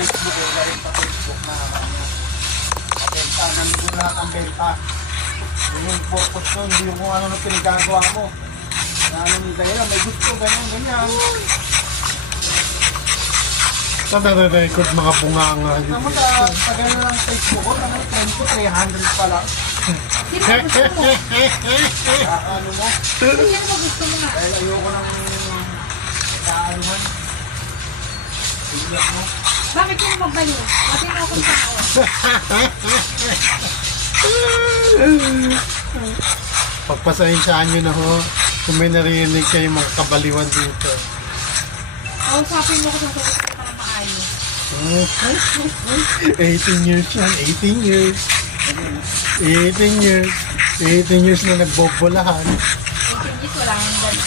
Facebook eh, dahil sa Facebook na benta, nandun lahat ang benta. Yun yung purpose nun, hindi yung kung ano na pinagagawa mo. Na ano nila yan, may gusto, ganyan, ganyan. Saan nare-record mga bunganga yun? Naman sa gano'n lang Facebook ko, ano, trend ko 300 pa lang. Sino ba gusto mo? Ano mo? Sino ba gusto mo nga? Dahil ayoko nang kaanuhan. Tignan mo. Bakit mo magbaliw? Kasi mo akong tao. Pagpasahinsyaan nyo na ho kung may narinig kayo mga kabaliwan dito. Kausapin mo ko sa sagot ko para maayos. 18 years yan, 18 years. 18 years. 18 years na nagbobolahan. 18 years, wala nang ganun.